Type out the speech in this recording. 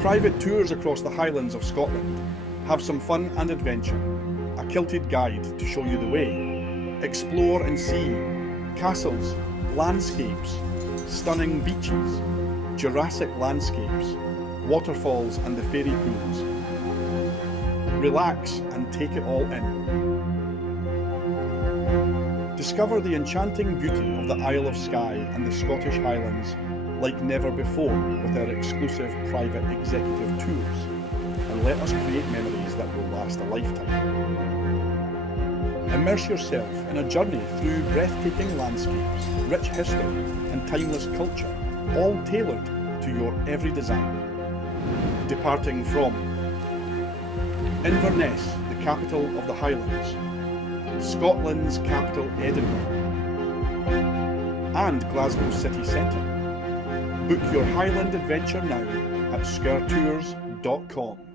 Private tours across the Highlands of Scotland. Have some fun and adventure. A kilted guide to show you the way. Explore and see castles, landscapes, stunning beaches, Jurassic landscapes, waterfalls and the fairy pools. Relax and take it all in. Discover the enchanting beauty of the Isle of Skye and the Scottish Highlands like never before with our exclusive private executive tours, and let us create memories that will last a lifetime. Immerse yourself in a journey through breathtaking landscapes, rich history and timeless culture, all tailored to your every desire. Departing from Inverness, the capital of the Highlands, Scotland's capital Edinburgh, and Glasgow city centre. Book your Highland adventure now at skyretours.com.